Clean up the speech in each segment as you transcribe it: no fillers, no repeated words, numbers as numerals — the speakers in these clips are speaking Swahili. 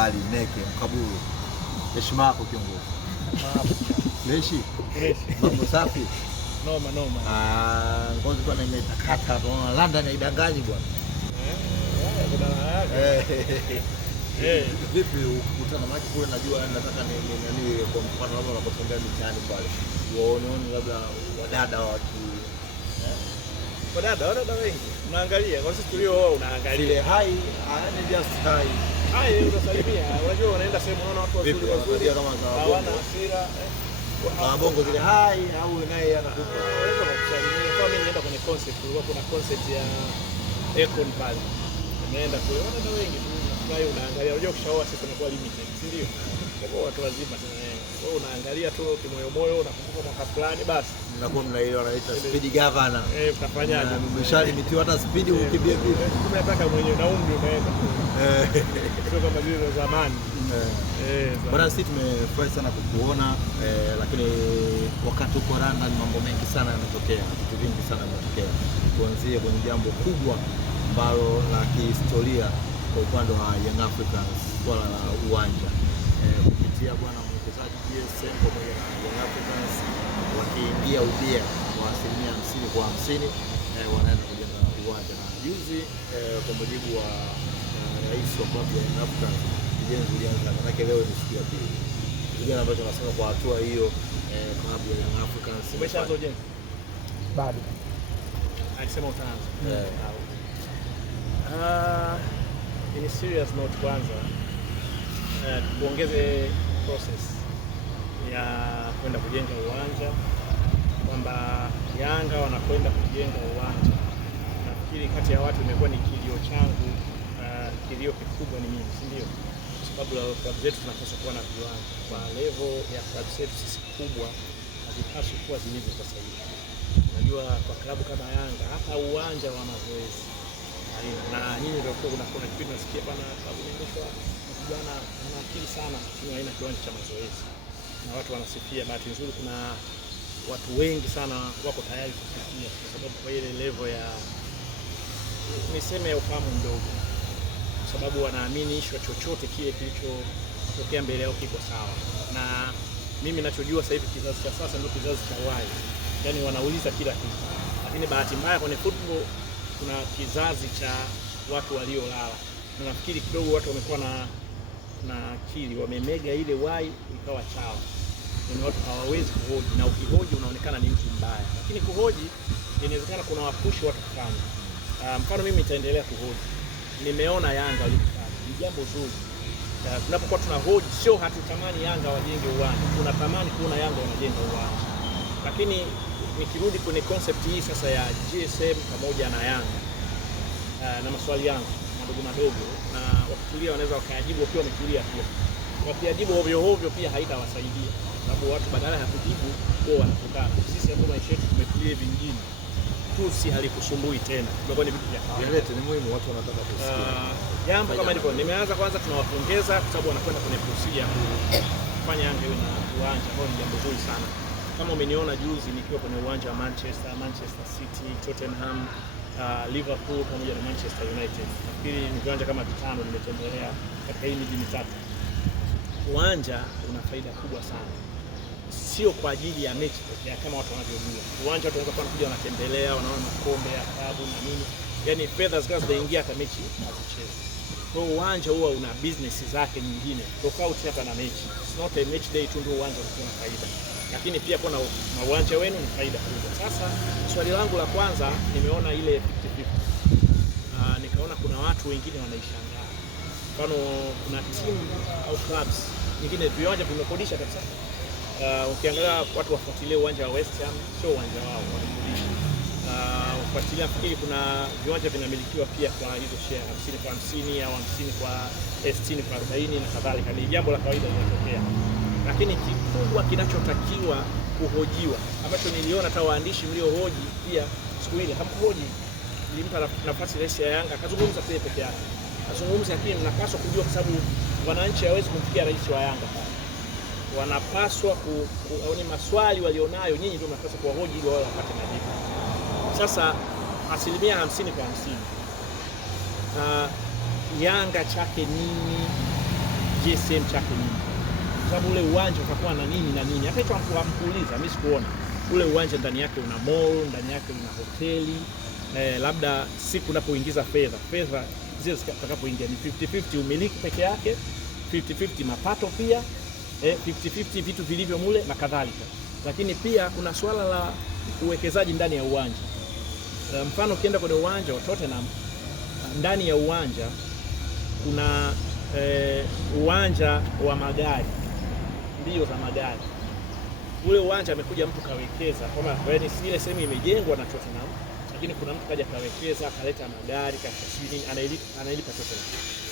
Ali Neke Mkaburu. Heshima yako kiongozi. Leshi. Mambo safi. Noma. Ngozi kwa nimetakata bwana. London haidanganyi bwana. Vipi ukutana maji kule, najua nataka nani kwa mfano labda unapotembea mitaani pale. Waone labda wadada wadada wengi. Unaangalia kwa sisi tulio unaangalia. Hai, just hi. Hai unasalimia. Unajua wanaenda sehemu unaona watu wazuri kama hawana hasira. Bongo zile hai au naye anakupa. Unaweza kusalimia. Kwa mimi nienda kwenye concert, kulikuwa kuna concert ya Akon pale. Nimeenda kule wadada wengi tu. Unaangalia, unajua kushaoa sisi tunakuwa limited, si ndio? Kwa watu wazima tena wewe unaangalia tu kimoyo unakumbuka mwaka fulani basi. Mnakuwa mnaelewa wanaita speed governor. Utafanyaje? Umeshalimitiwa hata speed ukimbie vipi? Unataka mwenyewe na umri unaenda. Sio kama zile za zamani. Bwana, sisi tumefurahi sana kukuona, lakini wakati uko London mambo mengi sana yanatokea, vitu vingi sana vinatokea. Tuanzie kwenye jambo kubwa ambalo la kihistoria kwa upande wa Young Africans, swala la uwanja kupitia bwana mwekezaji GSM pamoja na Young Africans wakiingia ubia wa 50% wanaenda kujenga uwanja, na juzi kwa mujibu wa rais wa klabu ya Young Africans ujenzi ulianza, manake leo ni siku ya pili. Kile ambacho nasema kwa hatua hiyo klabu ya Young Africans umeshaanza ujenzi bado, alisema utaanza in a serious note, kwanza tuongeze process ya kwenda kujenga uwanja, kwamba Yanga wanakwenda kujenga uwanja. Nafikiri kati ya watu imekuwa ni kilio changu, kilio kikubwa ni mimi, si ndio? Kwa sababu klabu zetu tunapaswa kuwa na viwanja. Kwa level ya klabu zetu sisi kubwa hazipaswi kuwa zilivyo sasa hivi. Unajua kwa klabu kama Yanga hata uwanja wa mazoezi na nyinyi ndio kuna kipindi nasikia bana klabu inaendeshwa vijana wana akili sana, lakini haina kiwanja cha mazoezi, na watu wanasifia. Bahati nzuri kuna watu wengi sana wako tayari kusifia, kwa sababu kwa ile level ya niseme ya ufahamu mdogo, kwa sababu wanaamini chochote kile kilichotokea mbele yao kiko sawa. Na mimi ninachojua sasa hivi kizazi cha sasa ndio kizazi cha wai, yani wanauliza kila kitu, lakini bahati mbaya kwenye football kuna kizazi cha watu waliolala. Na nafikiri kidogo watu wamekuwa na akili, wamemega ile wai ikawa chawa. Ni watu hawawezi kuhoji, na ukihoji unaonekana ni mtu mbaya, lakini kuhoji inawezekana kuna wapushi watu kufanya. Mfano mimi nitaendelea kuhoji. Nimeona Yanga walifanya ni jambo zuri. Tunapokuwa tunahoji, sio hatutamani Yanga wajenge uwanja, tunatamani kuona Yanga wanajenga uwanja. Lakini nikirudi kwenye concept hii sasa ya GSM pamoja na Yanga, na maswali yangu madogo, na wakitulia wanaweza wakajibu wakiwa wametulia pia. Wakijibu ovyo pia haitawasaidia, sababu watu badala ya kujibu wao wanakutana. Sisi hapo maisha yetu tumetulia vingine tu, si halikusumbui tena, tumekuwa ni vitu vya kawaida. Ni muhimu watu wanataka kusikia jambo kama hivyo. Nimeanza kwanza tunawapongeza kwa sababu wanakwenda kwenye procedure kufanya Yanga iwe na uwanja, ambao ni jambo zuri sana. Kama umeniona juzi nikiwa kwenye uwanja wa Manchester City, Tottenham, Liverpool pamoja na Manchester United. Nafikiri ni viwanja kama 5 nimetembelea katika hii miji mitatu. Uwanja una faida kubwa sana, sio kwa ajili ya mechi pekee kama watu wanavyojua. Uwanja watu wanaweza kuja wanatembelea, wanaona makombe ya klabu na nini, yani fedha zinazoingia hata mechi hazichezi. Kwa uwanja huwa una business zake nyingine tofauti hata na mechi. It's not a match day tu ndio uwanja una faida, lakini pia kuna uwanja wenu ni faida kubwa. Sasa swali langu la kwanza, nimeona ile 50-50. Nikaona kuna watu wengine wanaishangaa. Mfano kuna timu au clubs nyingine viwanja vimekodisha kabisa. Ukiangalia watu wafuatilie uwanja wa West Ham, sio uwanja wao wanakodisha. Ufuatilia fikiri kuna viwanja vinamilikiwa pia kwa hizo share 50 kwa 50 au 50 kwa 60 kwa 40 na kadhalika. Ni jambo la kawaida linatokea. Lakini kikubwa kinachotakiwa kuhojiwa, ambacho niliona hata waandishi mliohoji pia siku ile hamkuhoji, nilimpa nafasi rais ya Yanga akazungumza peke yake. Azungumza, lakini mnapaswa kujua, kwa sababu wananchi hawezi kumfikia rais wa Yanga pale. Wanapaswa kuona maswali walionayo, nyinyi ndio mnapaswa kuwahoji ili wao wapate majibu. Sasa 50% kwa 50. Yanga chake nini? GSM chake nini, kwa sababu ule uwanja utakuwa na nini na nini. Hata hicho hamkuuliza, mimi sikuona ule uwanja ndani yake una mall, ndani yake una hoteli, labda siku unapoingiza fedha zile zitakapoingia ni 50-50 umiliki peke yake, 50-50 mapato pia, 50-50 vitu vilivyo mule na kadhalika. Lakini pia kuna swala la uwekezaji ndani ya uwanja. Mfano ukienda kwenye uwanja wa Tottenham, ndani ya uwanja kuna uwanja wa magari, mbio za magari. Ule uwanja amekuja mtu kawekeza, kama yani ile sehemu imejengwa na Tottenham, lakini kuna mtu kaja kawekeza, akaleta magari, kasini analipa Tottenham.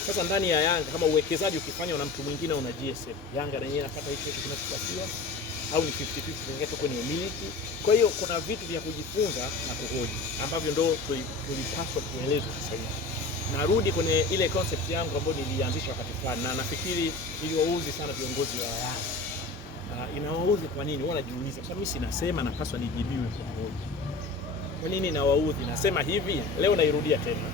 Sasa ndani ya Yanga kama uwekezaji ukifanywa na mtu mwingine una GSM, Yanga na yeye anapata hicho kinachopatiwa au ni 50-50 ingeto kwenye umiliki. Kwa hiyo kuna vitu vya kujifunza na kuhoji ambavyo ndio tulipaswa kuelezwa sasa hivi. Narudi kwenye ile concept yangu ambayo nilianzisha wakati fulani, na nafikiri iliwauzi sana viongozi wa Yanga. Inawauzi kwa nini? Wanajiuliza, kwa sababu mimi sinasema napaswa nijibiwe kwa hoja. Kwa nini nawaudhi? Nasema hivi, leo nairudia tena.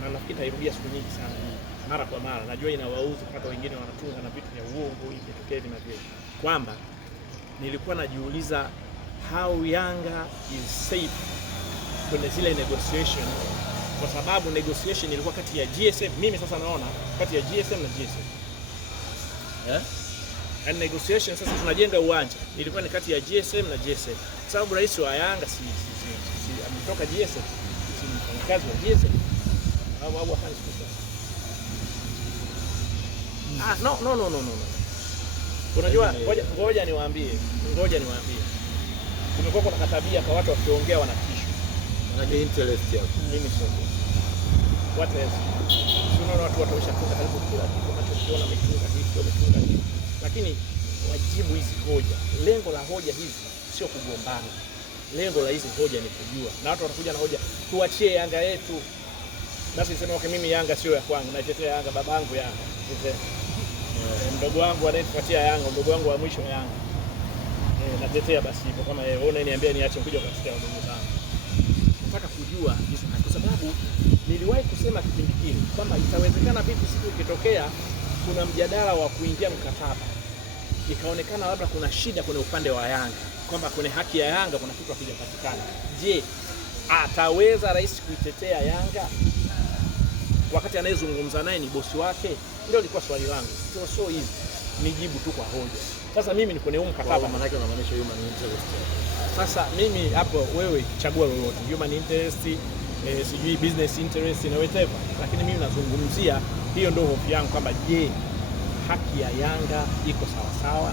Na nafikiri nairudia siku nyingi sana hii, mara kwa mara. Najua inawaudhi, hata wengine wanatunga na vitu vya uongo hivi tokeni na vile. Kwamba nilikuwa najiuliza how Yanga is safe kwenye zile negotiation, kwa sababu negotiation ilikuwa kati ya GSM. Mimi sasa naona kati ya GSM na GSM. And negotiation sasa tunajenga uwanja ilikuwa ni kati ya GSM na GSM. Kwa sababu rais wa Yanga si ametoka GSM, si mfanyakazi wa GSM. Au afanye siku. No. Unajua, ngoja niwaambie. Kumekuwa kuna tabia kwa watu wakiongea wanatishwa. Wanaje interest yao. Mimi sio. What else? Unaona watu watawashakuta karibu kila kitu wanachokiona wametunga hivi. Lakini wajibu hizi hoja. Lengo la hoja hizi sio kugombana. Lengo la hizi hoja ni kujua. Na watu watakuja na hoja, tuachie Yanga yetu. Basi niseme okay, mimi Yanga sio ya kwangu, naitetea Yanga, babangu Yanga. Mdogo wangu anayefuatia Yanga, mdogo wangu wa mwisho Yanga. Natetea basi hivyo, kama wewe unaniambia niache kuja kutetea wadogo zangu. Nataka kujua hizo, kwa sababu niliwahi kusema kipindi kile kwamba itawezekana vipi siku ikitokea kuna mjadala wa kuingia mkataba, ikaonekana labda kuna shida kwenye upande wa Yanga, kwamba kwenye haki ya Yanga kuna kitu hakijapatikana. Je, ataweza rais kuitetea Yanga wakati anayezungumza naye ni bosi wake? Ndio ilikuwa swali langu. So hivi nijibu tu kwa hoja. Sasa mimi ni kwenye mkataba, maana yake unamaanisha human interest. Sasa mimi hapo, wewe chagua lolote, human interest, sijui business interest na whatever, lakini mimi nazungumzia hiyo ndio hofu yangu kwamba je, haki ya Yanga iko sawa sawa?